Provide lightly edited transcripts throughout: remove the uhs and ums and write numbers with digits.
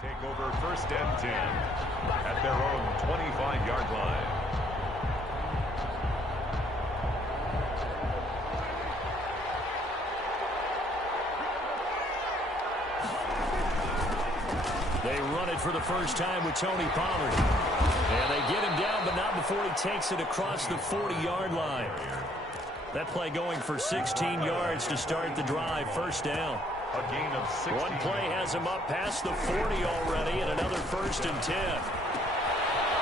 Take over first and 10 at their own 25-yard line. They run it for the first time with Tony Pollard. And they get him down, but not before he takes it across the 40-yard line. That play going for 16 yards to start the drive. First down. A gain of 16. One play has him up past the 40 already, and another first and 10.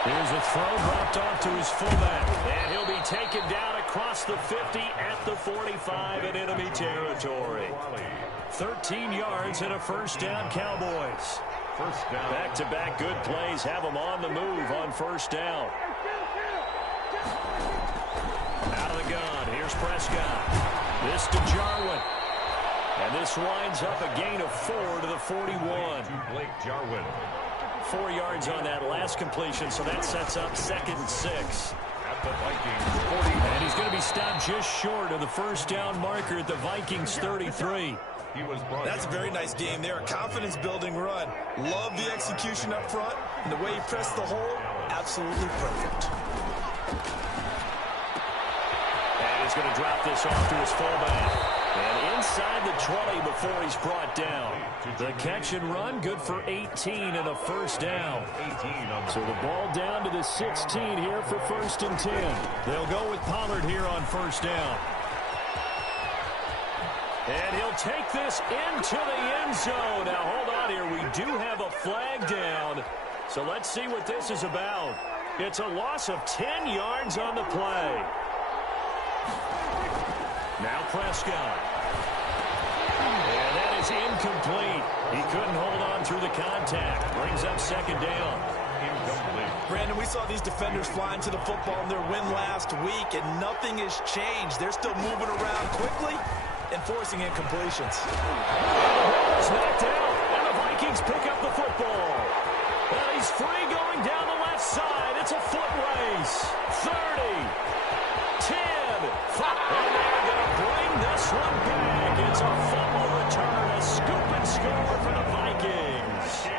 Here's a throw dropped off to his fullback. And he'll be taken down across the 50 at the 45 in enemy territory. 13 yards and a first down, Cowboys. First down. Back-to-back good plays have them on the move on first down. Out of the gun, here's Prescott. This to Jarwin. And this winds up a gain of 4 to the 41. To Blake Jarwin. 4 yards on that last completion, so that sets up 2nd and 6. At the Vikings 40. And he's going to be stopped just short of the first down marker at the Vikings 33. That's a very nice game there. A confidence-building run. Love the execution up front. And the way he pressed the hole, absolutely perfect. And he's going to drop this off to his fullback. And inside the 20 before he's brought down. The catch and run, good for 18 and a first down. So the ball down to the 16 here for first and 10. They'll go with Pollard here on first down. And he'll take this into the end zone. Now, hold on here. We do have a flag down. So let's see what this is about. It's a loss of 10 yards on the play. Now Prescott. And that is incomplete. He couldn't hold on through the contact. Brings up second down. Incomplete. Brandon, we saw these defenders flying to the football in their win last week, and nothing has changed. They're still moving around quickly and forcing incompletions. It's knocked out, and the Vikings pick up the football. Well, he's free going down the left side. It's a foot race. 30, 10, 5. And they're going to bring this one back. It's a fumble return, a scoop and score for the Vikings.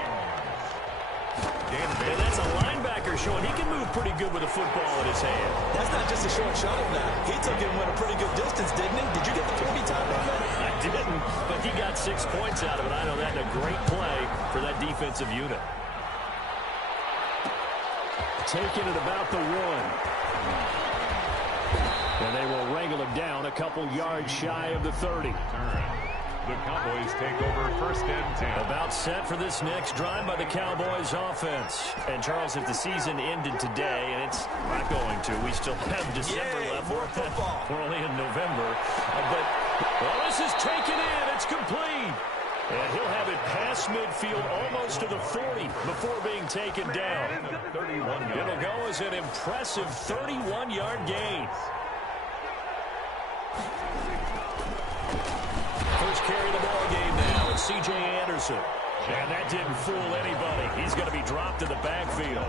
And that's a linebacker showing he can move pretty good with a football in his hand. That's not just a short shuttle now. He took it and went a pretty good distance, didn't he? Did you get the 40 time on that? I didn't, but he got 6 points out of it. I know that in a great play for that defensive unit. Taking it about the 1. And they will wrangle him down a couple yards shy of the 30. The Cowboys take over first and 10. About set for this next drive by the Cowboys offense. And Charles, if the season ended today, and it's not going to, we still have December left. More football. We're only in November. But, well, this is taken in. It's complete. And he'll have it past midfield almost to the 40 before being taken down. It'll go as an impressive 31-yard gain. First carry of the ball game now. It's C.J. Anderson. And that didn't fool anybody. He's going to be dropped in the backfield.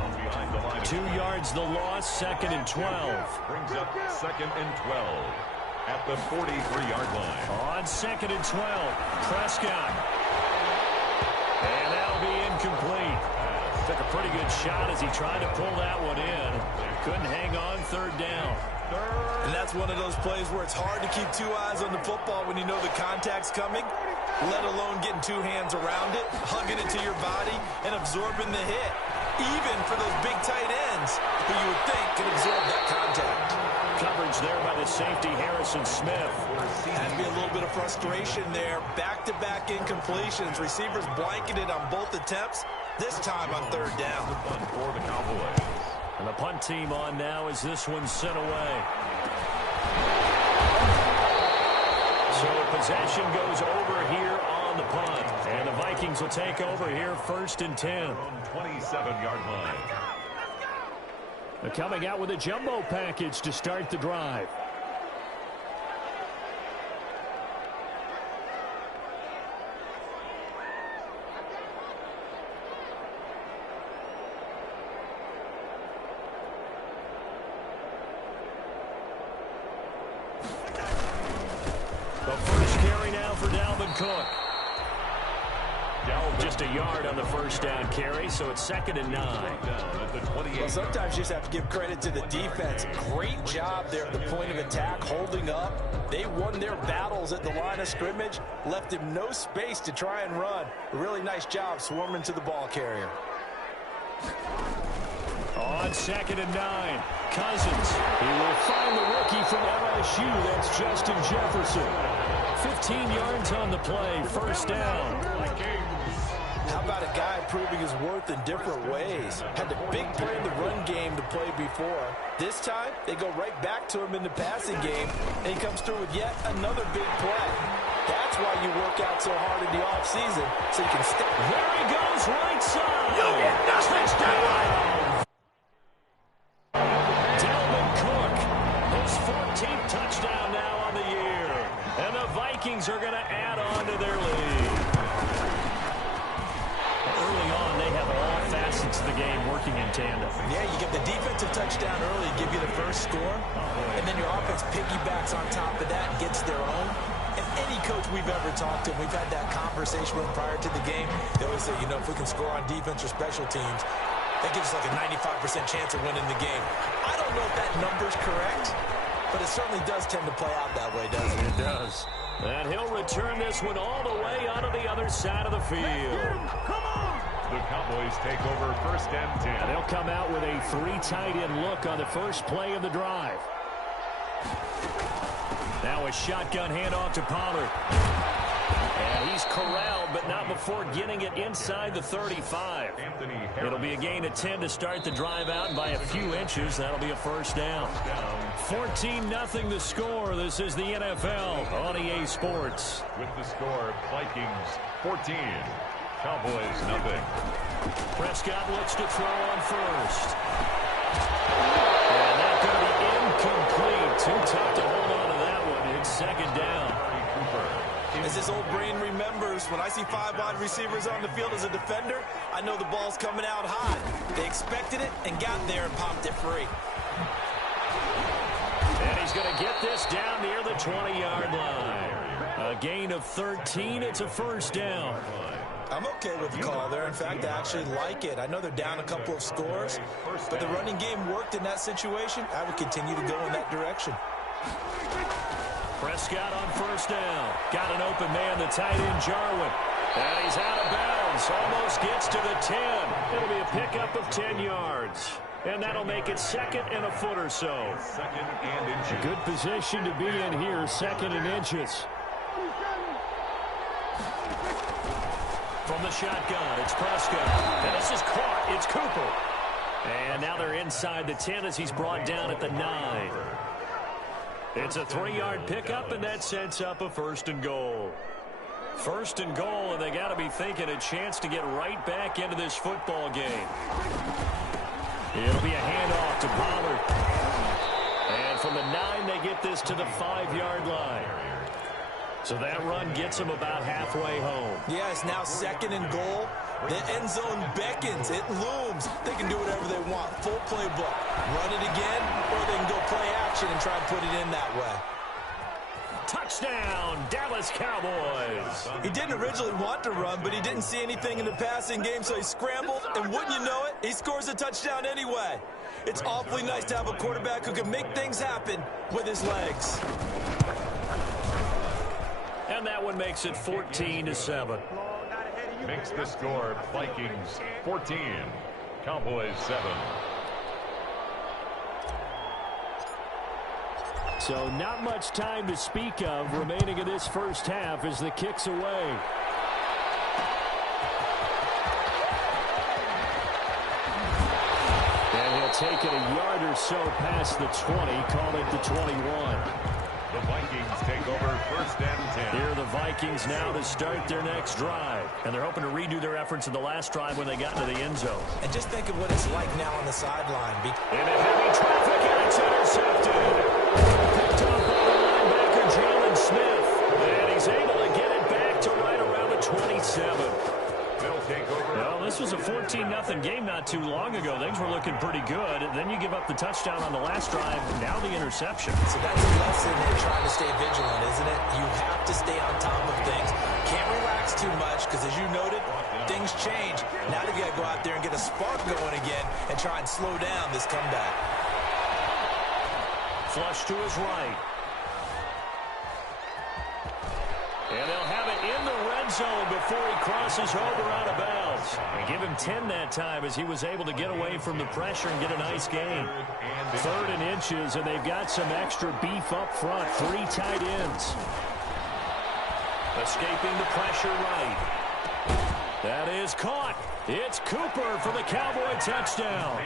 2 yards the loss, 2nd and 12. Brings up 2nd and 12 at the 43-yard line. On 2nd and 12, Prescott. And that'll be incomplete. Took a pretty good shot as he tried to pull that one in. Couldn't hang on, 3rd down. And that's one of those plays where it's hard to keep 2 eyes on the football when you know the contact's coming, let alone getting 2 hands around it, hugging it to your body, and absorbing the hit. Even for those big tight ends who you would think could absorb that contact. Coverage there by the safety, Harrison Smith. Had to be a little bit of frustration there. Back-to-back incompletions. Receivers blanketed on both attempts, this time on 3rd down. For the Cowboys. And the punt team on now as this one's sent away. So possession goes over here on the punt. And the Vikings will take over here 1st and 10. From 27-yard line. They're coming out with a jumbo package to start the drive. The first carry now for Dalvin Cook. Just a yard on the first down carry, so it's 2nd and 9. Well, sometimes you just have to give credit to the defense. Great job there at the point of attack, holding up. They won their battles at the line of scrimmage, left him no space to try and run. A really nice job swarming to the ball carrier. On 2nd and 9, Cousins. He will find the rookie from LSU. That's Justin Jefferson. 15 yards on the play, first down. How about a guy proving his worth in different ways? Had the big play in the run game to play before. This time, they go right back to him in the passing game, and he comes through with yet another big play. That's why you work out so hard in the offseason, so you can step. There he goes, right side. You get nothing. Touchdown. Dalvin Cook, his 14th touchdown now on the year. And the Vikings are going to add on to their lead. Early on, they have all facets of the game working in tandem. Yeah, you get the defensive touchdown early, give you the first score, and then your offense piggybacks on top of that and gets their own. And any coach we've ever talked to, we've had that conversation with prior to the game, they always say, you know, if we can score on defense or special teams, that gives us like a 95% chance of winning the game. I don't know if that number's correct, but it certainly does tend to play out that way, doesn't it? It does. And he'll return this one all the way onto the other side of the field. Come on! The Cowboys take over 1st and 10. And they'll come out with a 3 tight end look on the first play of the drive. Now a shotgun handoff to Pollard. And he's corralled, but not before getting it inside the 35. It'll be a gain of 10 to start the drive out, and by a few inches, that'll be a first down. 14-0 the score. This is the NFL on EA Sports. With the score, Vikings 14, Cowboys nothing. Prescott looks to throw on first. And that's going to be incomplete. Too tough to hold on to that one. It's 2nd down. As this old brain remembers, when I see 5 wide receivers on the field as a defender, I know the ball's coming out hot. They expected it and got there and popped it free. And he's going to get this down near the 20-yard line. A gain of 13. It's a first down. I'm okay with the call there. In fact, I actually like it. I know they're down a couple of scores, but the running game worked in that situation. I would continue to go in that direction. Prescott on first down. Got an open man, the tight end, Jarwin. And he's out of bounds. Almost gets to the 10. It'll be a pickup of 10 yards. And that'll make it 2nd and a foot or so. 2nd and inches. Good position to be in here, 2nd and inches. From the shotgun, it's Prescott. And this is caught. It's Cooper. And now they're inside the 10 as he's brought down at the 9. It's a 3-yard pickup, and that sets up a 1st and goal. 1st and goal, and they got to be thinking a chance to get right back into this football game. It'll be a handoff to Pollard. And from the 9, they get this to the 5-yard line. So that run gets them about halfway home. Yeah, it's now 2nd and goal. The end zone beckons. It looms. They can do whatever they want. Full playbook. Run it again, or they can go play action and try and put it in that way. Touchdown, Dallas Cowboys. He didn't originally want to run, but he didn't see anything in the passing game, so he scrambled, and wouldn't you know it, he scores a touchdown anyway. It's awfully nice to have a quarterback who can make things happen with his legs. And that one makes it 14-7. Makes the score Vikings 14, Cowboys 7. So not much time to speak of remaining in this first half as the kick's away. And he'll take it a yard or so past the 20, call it the 21. The Vikings take over 1st and 10. Here are the Vikings now to start their next drive. And they're hoping to redo their efforts in the last drive when they got into the end zone. And just think of what it's like now on the sideline. Into heavy traffic, and it's intercepted. Picked off by the linebacker, Jalen Smith. And he's able to get it back to right around the 27. They'll take over. Well, this was a 14-0 game not too long ago. Things were looking pretty good. Then you give up the touchdown on the last drive. Now the interception. So that's a lesson in trying to stay vigilant, isn't it? You have to stay on top of things. Can't relax too much because, as you noted, change. Now they've got to go out there and get a spark going again and try and slow down this comeback. Flush to his right. And they'll have it in the red zone before he crosses over out of bounds. And give him 10 that time as he was able to get away from the pressure and get a nice gain. 3rd and inches, and they've got some extra beef up front. 3 tight ends. Escaping the pressure right. That is caught. It's Cooper for the Cowboy touchdown.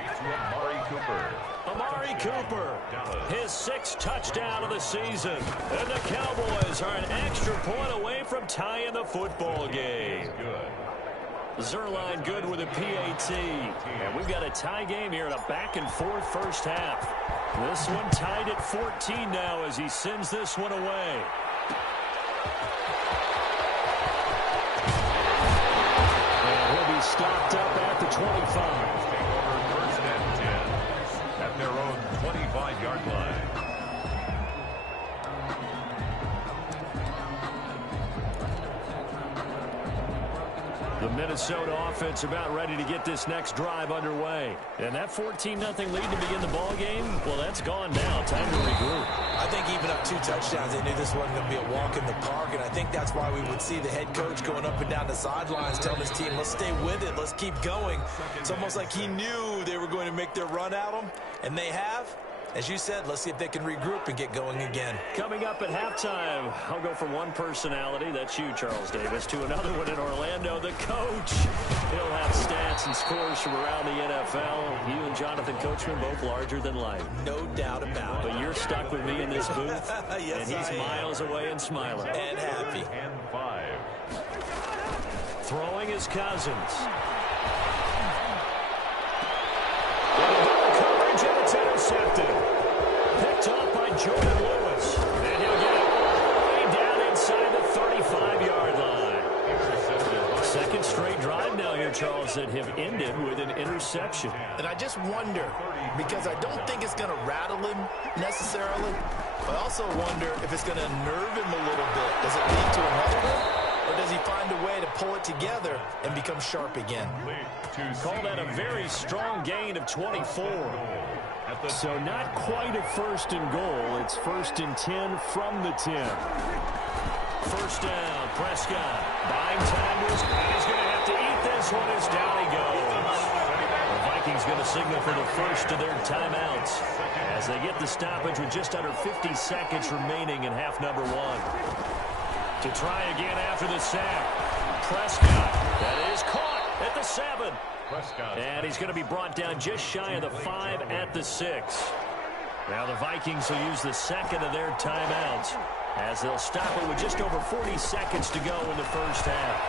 Amari Cooper, his 6th touchdown of the season. And the Cowboys are an extra point away from tying the football game. Zerline good with a PAT. And we've got a tie game here in a back-and-forth first half. This one tied at 14 now as he sends this one away. Stopped up at the 25. First and 10 at their own 25-yard line. The Minnesota offense about ready to get this next drive underway. And that 14-0 lead to begin the ball game, well, that's gone now. Time to regroup. I think even up 2 touchdowns, they knew this wasn't going to be a walk in the park, and I think that's why we would see the head coach going up and down the sidelines telling his team, let's stay with it, let's keep going. It's almost like he knew they were going to make their run at him, and they have. As you said, let's see if they can regroup and get going again. Coming up at halftime, I'll go from one personality, that's you, Charles Davis, to another one in Orlando, the coach. He'll have stats and scores from around the NFL. You and Jonathan Coachman both larger than life. No doubt about it. But you're stuck with me in this booth, yes, and he's miles away and smiling. And happy. And 5. Throwing his Cousins. And it's intercepted. Picked off by Jordan Lewis. And he'll get it all the way down inside the 35-yard line. Second straight drive now here, Charles, that have ended with an interception. And I just wonder, because I don't think it's going to rattle him necessarily, I also wonder if it's going to nerve him a little bit. Does it lead to another one? Or does he find a way to pull it together and become sharp again? Call that a very strong gain of 24. So not quite a first and goal. It's 1st and 10 from the 10. First down, Prescott. Buying time to his. He's going to have to eat this one as down he goes. The Vikings going to signal for the first of their timeouts as they get the stoppage with just under 50 seconds remaining in half number 1. To try again after the sack. Prescott. That is caught at the 7. And he's going to be brought down just shy of the 5 at the 6. Now the Vikings will use the second of their timeouts as they'll stop it with just over 40 seconds to go in the first half.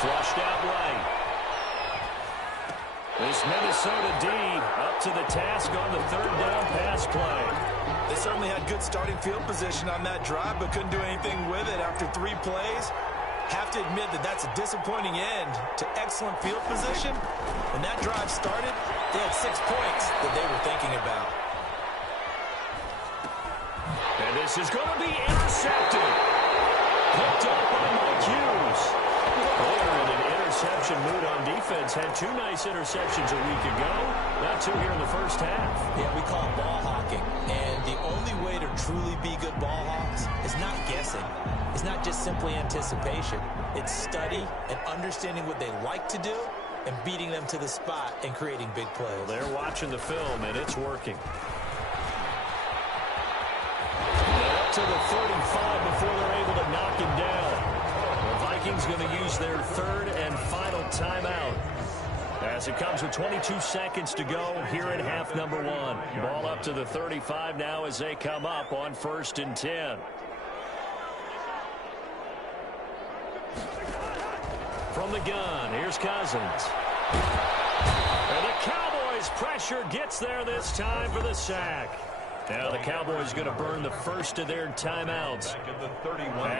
Flushed out right. This Minnesota D up to the task on the 3rd down pass play. They certainly had good starting field position on that drive, but couldn't do anything with it after 3 plays. Have to admit that that's a disappointing end to excellent field position. When that drive started, they had 6 points that they were thinking about. And this is going to be intercepted. Picked up by Mike Hughes. They are in an interception mood on defense. Had 2 nice interceptions a week ago. Not 2 here in the first half. Yeah, we call it ball hawking. And the only way to truly be good ball hawks is not guessing. It's not just simply anticipation. It's study and understanding what they like to do and beating them to the spot and creating big plays. Well, they're watching the film, and it's working. Up to the 35 before they're able to knock him down. The Vikings going to use their 3rd and final timeout as it comes with 22 seconds to go here in half number 1. Ball up to the 35 now as they come up on 1st and 10. From the gun, here's Cousins. And the Cowboys pressure gets there this time for the sack. Now the Cowboys going to burn the first of their timeouts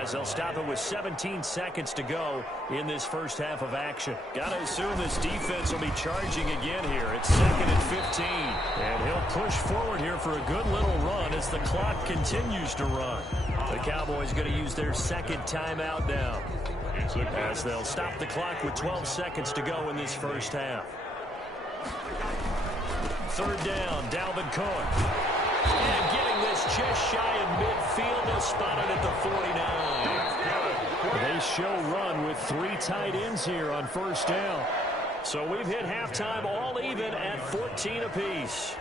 as they'll stop it with 17 seconds to go in this first half of action. Got to assume this defense will be charging again here. It's 2nd and 15. And he'll push forward here for a good little run as the clock continues to run. The Cowboys going to use their 2nd timeout now. as they'll stop the clock with 12 seconds to go in this first half. Third down, Dalvin Cook. And getting this just shy of midfield. They'll spot it at the 49. They show run with 3 tight ends here on first down. So we've hit halftime all even at 14 apiece.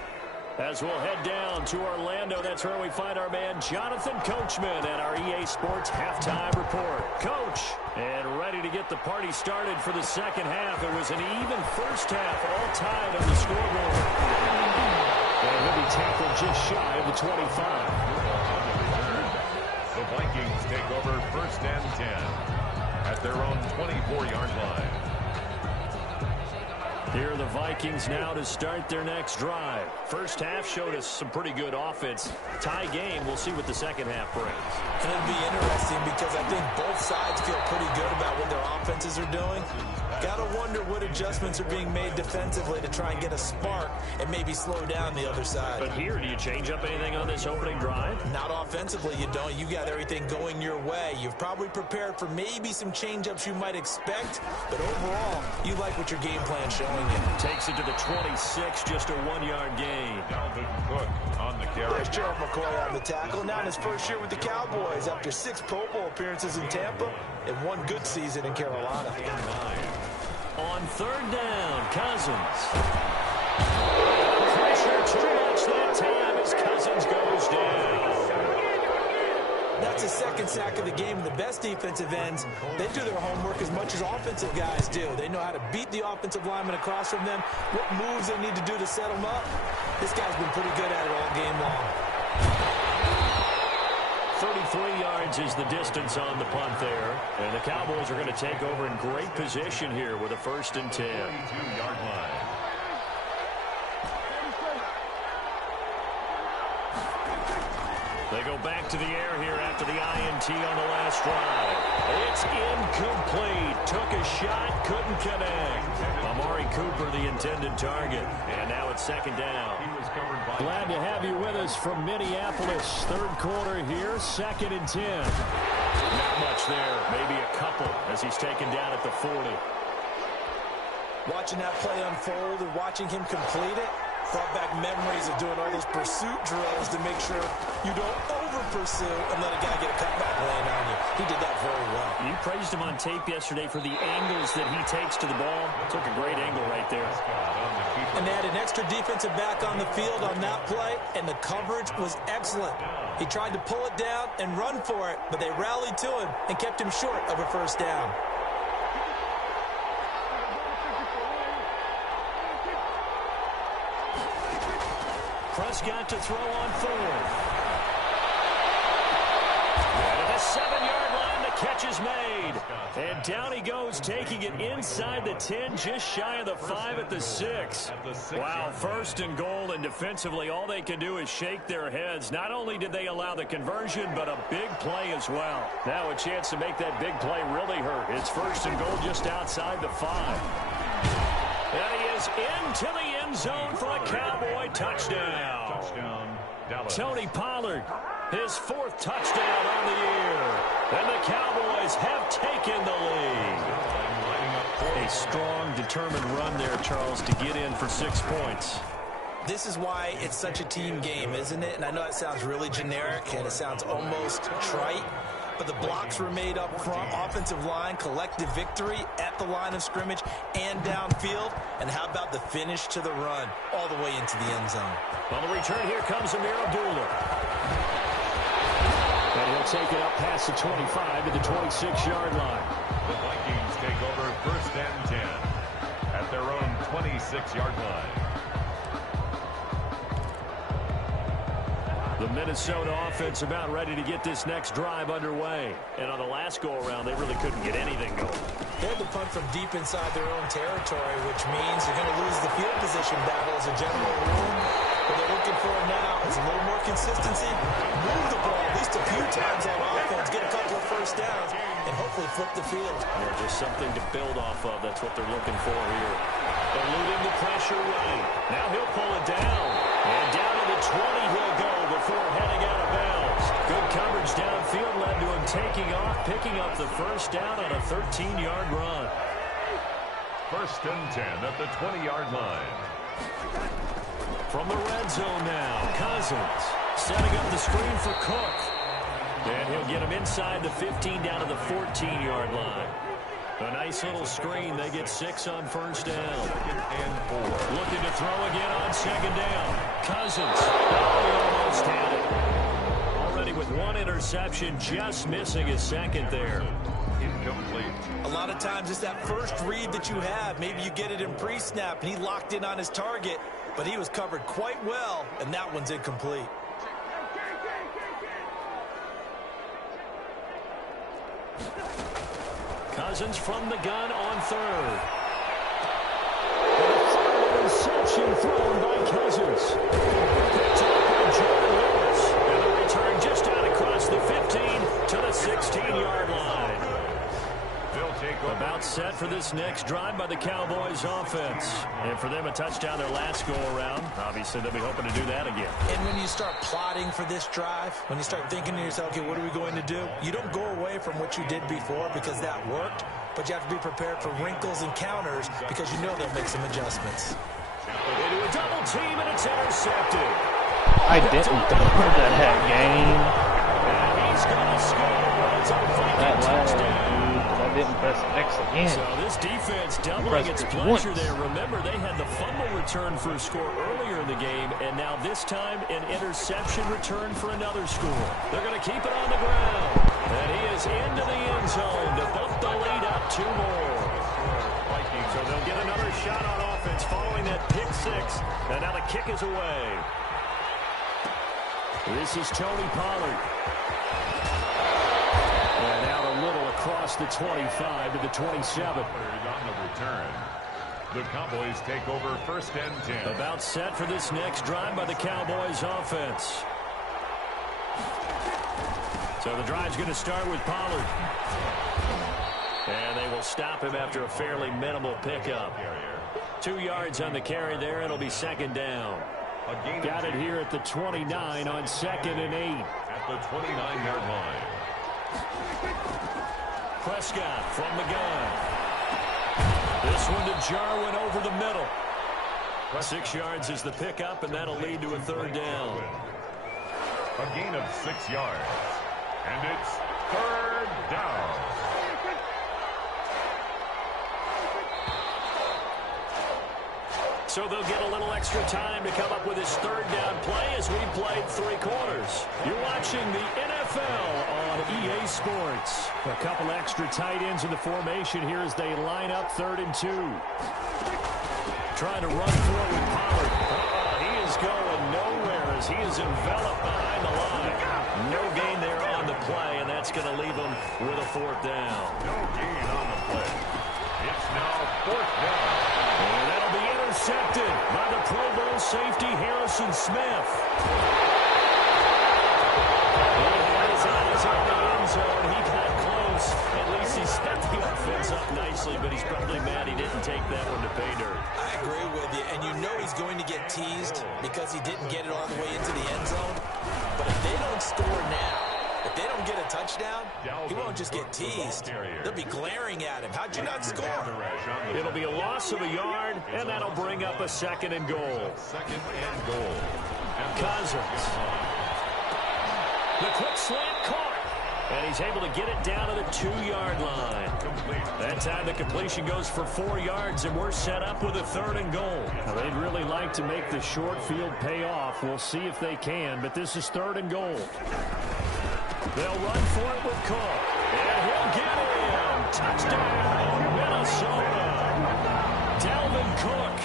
As we'll head down to Orlando, that's where we find our man Jonathan Coachman at our EA Sports Halftime Report. Coach, and ready to get the party started for the second half. It was an even first half, all tied on the scoreboard. And he'll be tackled just shy of the 25. The Vikings take over first and 10 at their own 24-yard line. Here are the Vikings now to start their next drive. First half showed us some pretty good offense. Tie game. We'll see what the second half brings. And it'll be interesting because I think both sides feel pretty good about what their offenses are doing. Got to wonder what adjustments are being made defensively to try and get a spark and maybe slow down the other side. But here, do you change up anything on this opening drive? Not offensively, you don't. You got everything going your way. You've probably prepared for maybe some change-ups you might expect, but overall, you like what your game plan's showing you. Takes it to the 26, just a 1-yard gain. Dalvin Cook on the carry. There's Gerald McCoy on the tackle. Now in his first year with the Cowboys after 6 Pro Bowl appearances in Tampa and 1 good season in Carolina. On third down, Cousins. Pressure too much that time as Cousins goes down. That's his second sack of the game. The best defensive ends, they do their homework as much as offensive guys do. They know how to beat the offensive lineman across from them, what moves they need to do to set them up. This guy's been pretty good at it all game long. 33 yards is the distance on the punt there. And the Cowboys are going to take over in great position here with a first and 10. 22-yard line. They go back to the air here after the INT on the last drive. It's incomplete. Took a shot, couldn't connect. Amari Cooper, the intended target. And now it's second down. Glad to have you with us from Minneapolis. Third quarter here, second and 10. Not much there, maybe a couple as he's taken down at the 40. Watching that play unfold and watching him complete it brought back memories of doing all those pursuit drills to make sure you don't over-pursue and let a guy get a cutback laying on you. He did that very well. You praised him on tape yesterday for the angles that he takes to the ball. Took a great angle right there. And they had an extra defensive back on the field on that play, and the coverage was excellent. He tried to pull it down and run for it, but they rallied to him and kept him short of a first down. Prescott to throw on fourth. And at the 7-yard line, the catch is made. And down he goes, taking it inside the 10, just shy of the 5 at the 6. Wow, first and goal, and defensively, all they can do is shake their heads. Not only did they allow the conversion, but a big play as well. Now a chance to make that big play really hurt. It's first and goal just outside the 5. And he is into the end zone for a Cowboy touchdown. Tony Pollard, his 4th touchdown on the year. And the Cowboys have taken the lead. A strong, determined run there, Charles, to get in for 6 points. This is why it's such a team game, isn't it? And I know it sounds really generic and it sounds almost trite, but the blocks were made up front, offensive line, collective victory at the line of scrimmage and downfield. And how about the finish to the run all the way into the end zone? On the return, here comes Amir Abdullah. And he'll take it up past the 25 to the 26-yard line. The Vikings take over first and 10 at their own 26-yard line. The Minnesota offense about ready to get this next drive underway. And on the last go-around, they really couldn't get anything going. They had to punt from deep inside their own territory, which means you're going to lose the field position battle as a general rule. What they're looking for now is a little more consistency, move the ball at least a few times on offense, get a couple of first downs, and hopefully flip the field. Yeah, just something to build off of. That's what they're looking for here. Eluding the pressure right. Now he'll pull it down. And down to the 20 he'll go before heading out of bounds. Good coverage downfield led to a taking off, picking up the first down on a 13-yard run. 1st and 10 at the 20-yard line. From the red zone now, Cousins setting up the screen for Cook. And he'll get him inside the 15 down to the 14-yard line. A nice little screen. They get 6 on 1st down. 2nd and 4. Looking to throw again on 2nd down. Cousins. Oh, almost had it. Already with 1 interception, just missing his 2nd there. Incomplete. A lot of times it's that first read that you have. Maybe you get it in pre-snap, and he locked in on his target, but he was covered quite well, and that one's incomplete. Cousins from the gun on 3rd. Interception thrown by Cousins. Picked up by Jordan Lewis. And the return just out across the 15 to the 16-yard line. They'll take over. About set for this next drive by the Cowboys offense. And for them, a touchdown their last go-around. Obviously, they'll be hoping to do that again. And when you start plotting for this drive, when you start thinking to yourself, okay, what are we going to do? You don't go away from what you did before because that worked, but you have to be prepared for wrinkles and counters because you know they'll make some adjustments. Into a double team, and it's intercepted. I didn't cover that game. And he's going to score. It's a Viking touchdown. I didn't press X again. So this defense doubling its pleasure there. Remember, they had the fumble return for a score earlier in the game, and now this time an interception return for another score. They're going to keep it on the ground. And he is into the end zone to bump the lead up 2 more. Vikings, so they'll get another shot on offense following that pick 6. And now the kick is away. This is Tony Pollard. And out a little across the 25 to the 27. On the return. The Cowboys take over 1st and 10. About set for this next drive by the Cowboys offense. So the drive's going to start with Pollard. And they will stop him after a fairly minimal pickup. 2 yards on the carry there. It'll be 2nd down. Got it here at the 29 on 2nd and 8. At the 29-yard line. Prescott from the gun. This one to Jarwin over the middle. 6 yards is the pickup, and that'll lead to a 3rd down. A gain of 6 yards. And it's 3rd down. So they'll get a little extra time to come up with his 3rd down play as we played 3 quarters. You're watching the NFL on EA Sports. A couple extra tight ends in the formation here as they line up 3rd and 2. Trying to run for it with Pollard. He is going nowhere as he is enveloped behind the line. No gain there on the play, and that's going to leave him with a 4th down. No gain on the play. It's now 4th down. And that'll be intercepted by the Pro Bowl safety Harrison Smith. He had his eyes on the end zone. He got close. At least he stepped the offense up nicely, but he's probably mad he didn't take that one to pay dirt. I agree with you, and you know he's going to get teased because he didn't get it all the way into the end zone. But if they don't score now, if they don't get a touchdown, he won't just get teased. They'll be glaring at him. How'd you not score? It'll be a loss of a yard, and that'll bring up a 2nd and goal. 2nd and goal. Cousins. The quick slant caught. And he's able to get it down to the 2-yard line. That time the completion goes for 4 yards, and we're set up with a 3rd and goal. Now, they'd really like to make the short field pay off. We'll see if they can, but this is 3rd and goal. They'll run for it with Cook. And he'll get in. Touchdown, Minnesota. Dalvin Cook,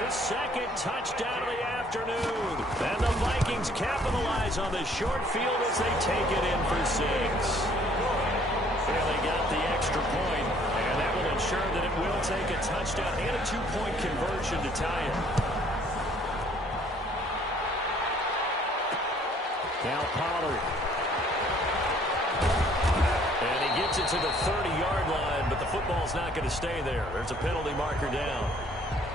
his 2nd touchdown of the afternoon. And the Vikings capitalize on the short field as they take it in for 6. They got the extra point, and that will ensure that it will take a touchdown and a 2-point conversion to tie it. Now Pollard. And he gets it to the 30-yard line, but the football's not going to stay there. There's a penalty marker down.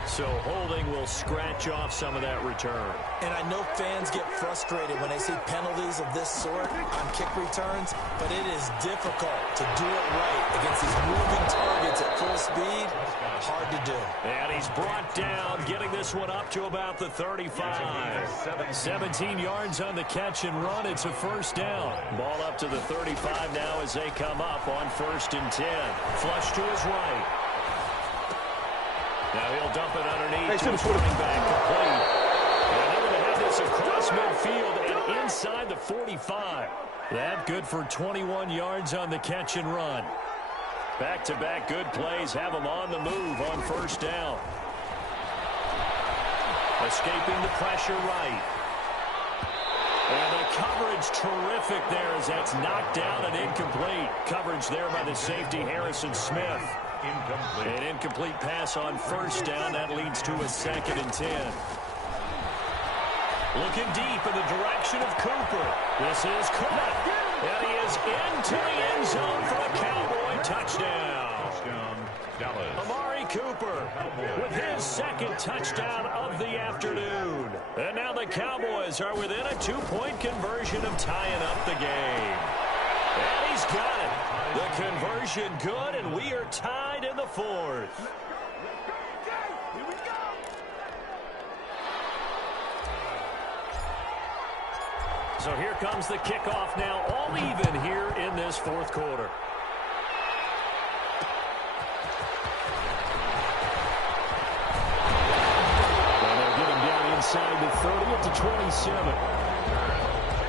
So holding will scratch off some of that return. And I know fans get frustrated when they see penalties of this sort on kick returns, but it is difficult to do it right against these moving targets at full speed. Hard to do. And he's brought down, getting this one up to about the 35. 17 yards on the catch and run. It's a first down. Ball up to the 35 now as they come up on 1st and 10. Flush to his right. Now he'll dump it underneath to his running back, complete. And they're going to have this across midfield and inside the 45. That good for 21 yards on the catch and run. Back-to-back good plays have them on the move on 1st down. Escaping the pressure right. And the coverage terrific there as that's knocked down and incomplete. Coverage there by the safety, Harrison Smith. Incomplete. An incomplete pass on 1st down. That leads to a 2nd and 10. Looking deep in the direction of Cooper. This is caught. And he is into the end zone for a Cowboy touchdown. Amari Cooper with his 2nd touchdown of the afternoon. And now the Cowboys are within a 2-point conversion of tying up the game. And he's got it. The conversion good, and we are tied in the 4th. So here comes the kickoff now, all even here in this 4th quarter. And they're getting down inside the 30 at the 27.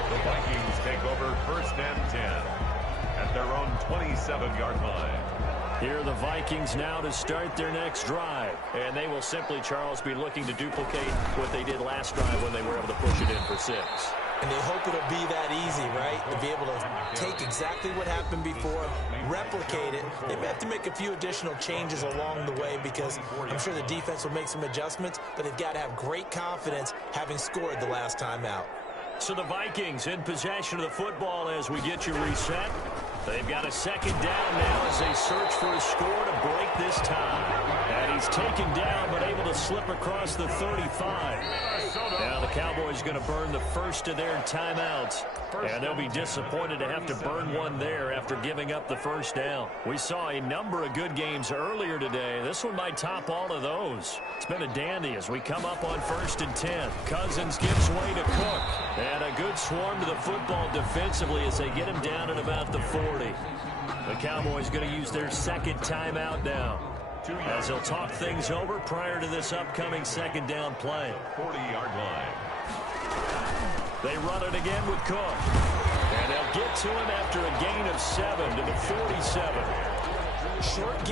The Vikings take over 1st and 10 at their own 27-yard line. Here are the Vikings now to start their next drive. And they will simply, Charles, be looking to duplicate what they did last drive when they were able to push it in for 6. And they hope it'll be that easy, right? To be able to take exactly what happened before, replicate it. They may have to make a few additional changes along the way because I'm sure the defense will make some adjustments, but they've got to have great confidence having scored the last time out. So the Vikings in possession of the football as we get you reset. They've got a 2nd down now as they search for a score to break this tie. And he's taken down but able to slip across the 35. Now the Cowboys going to burn the first of their timeouts. And they'll be disappointed to have to burn one there after giving up the 1st down. We saw a number of good games earlier today. This one might top all of those. It's been a dandy as we come up on 1st and 10. Cousins gives way to Cook. And a good swarm to the football defensively as they get him down at about the 40. The Cowboys going to use their 2nd timeout now as they'll talk things over prior to this upcoming 2nd down play. 40-yard line. They run it again with Cook. And they'll get to him after a gain of 7 to the 47. Short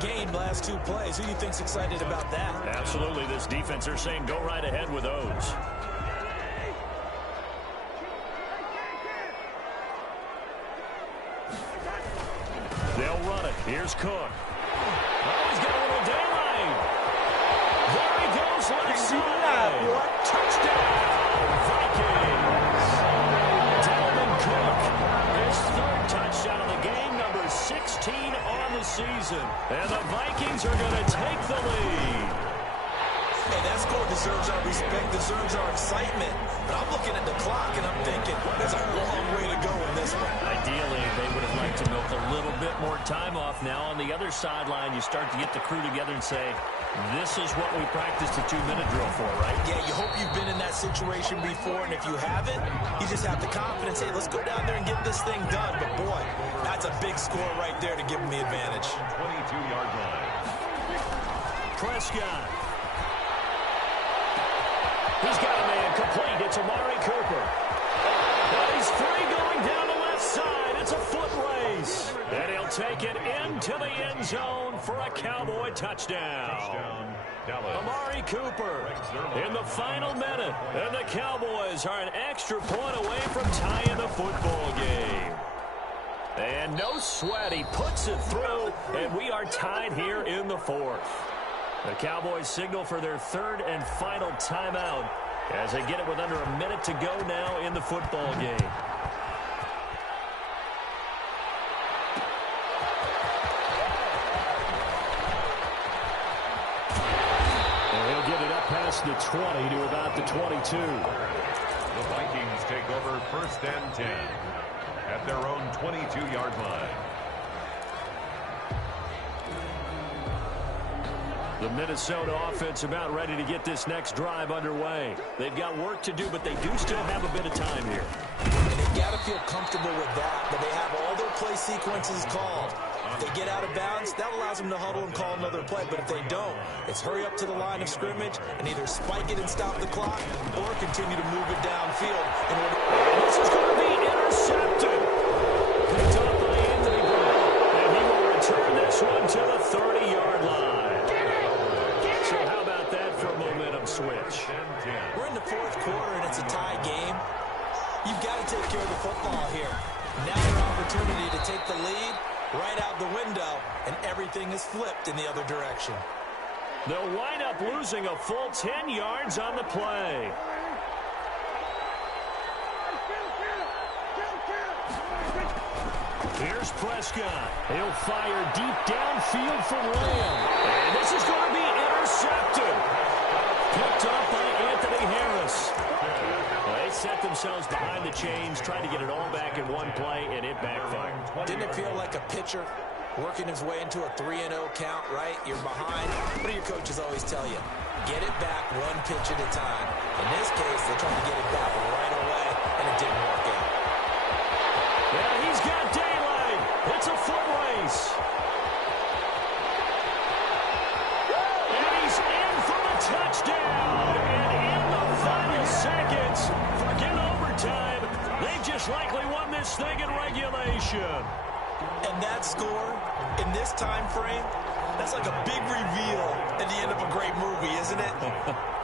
gain last 2 plays. Who do you think's excited about that? Absolutely. This defense are saying go right ahead with those. They'll run it. Here's Cook. Oh, he's got a little daylight. There he goes, left side. Touchdown, Vikings. Dalvin Cook, his 3rd touchdown of the game, number 16 on the season. And the Vikings are going to take the lead. Hey, that score deserves our respect, deserves our excitement. But I'm looking at the clock, and I'm thinking there's a long way to go in this one. Ideally, they would have liked to milk a little bit more time off. Now, on the other sideline, you start to get the crew together and say, this is what we practiced a 2-minute drill for, right? Yeah, you hope you've been in that situation before, and if you haven't, you just have the confidence, hey, let's go down there and get this thing done. But, boy, that's a big score right there to give them the advantage. 22-yard line. Prescott. He's got a man complete. It's Amari Cooper. And he's free going down the left side. It's a foot race. And he'll take it into the end zone for a Cowboy touchdown. Amari Cooper in the final minute. And the Cowboys are an extra point away from tying the football game. And no sweat. He puts it through. And we are tied here in the 4th. The Cowboys signal for their 3rd and final timeout as they get it with under a minute to go now in the football game. the 20 to about the 22. The Vikings take over 1st and 10 at their own 22-yard line. The Minnesota offense about ready to get this next drive underway. They've got work to do, but they do still have a bit of time here. And they've got to feel comfortable with that, but they have all their play sequences called. If they get out of bounds, that allows them to huddle and call another play. But if they don't, it's hurry up to the line of scrimmage and either spike it and stop the clock or continue to move it downfield. And this is going to be intercepted. Picked up by Anthony Brown. And he will return this one to the 30-yard line. So how about that for a momentum switch? We're in the 4th quarter, and it's a tie game. You've got to take care of the football here. Now your opportunity to take the lead right out the window, and everything is flipped in the other direction. They'll wind up losing a full 10 yards on the play. Here's Prescott. He'll fire deep downfield from Lamb. And this is going to be intercepted. Picked up by Anthony Harris. Well, they set themselves behind the chains, tried to get it all back in one play, and it backfired. Didn't it feel like a pitcher working his way into a 3-0 count, right? You're behind. What do your coaches always tell you? Get it back one pitch at a time. In this case, they're trying to get it back right away, and it didn't work out. Yeah, he's got daylight. It's a foot race. And he's in for the touchdown. And in the final seconds, forget overtime. They've just likely won this thing in regulation. And that score, in this time frame, that's like a big reveal at the end of a great movie, isn't it?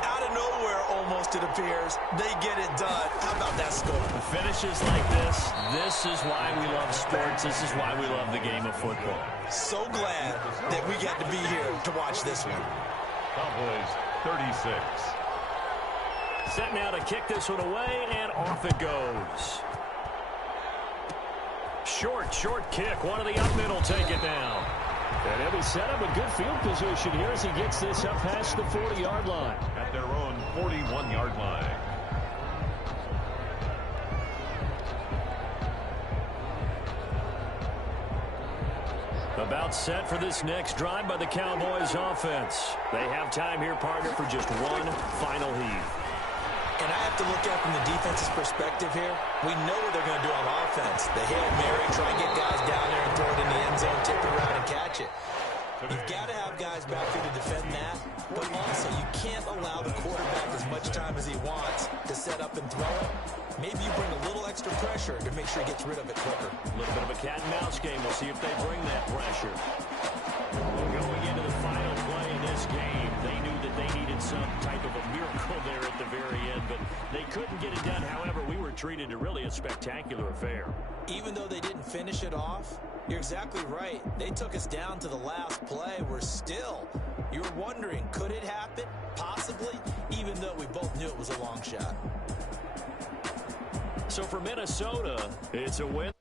Out of nowhere, almost, it appears, they get it done. How about that score? Finishes like this is why we love sports. This is why we love the game of football. So glad that we get to be here to watch this one. Cowboys 36. Set now to kick this one away, and off it goes. Short kick. One of the up middle take it down. And he'll be set up in good field position here as he gets this up past the 40-yard line. At their own 41-yard line. About set for this next drive by the Cowboys offense. They have time here, partner, for just one final heave. And I have to look at from the defense's perspective here. We know what they're going to do on offense. The Hail Mary, try and get guys down there and throw it in the end zone, tip it around and catch it. You've got to have guys back there to defend that. But also, you can't allow the quarterback as much time as he wants to set up and throw it. Maybe you bring a little extra pressure to make sure he gets rid of it quicker. A little bit of a cat and mouse game. We'll see if they bring that pressure. Going into the final play in this game, they knew that they needed some type of a miracle there at the very end, but they couldn't get it done. However, we were treated to really a spectacular affair. Even though they didn't finish it off, you're exactly right. They took us down to the last play. You were wondering, could it happen? Possibly, even though we both knew it was a long shot. So for Minnesota, it's a win.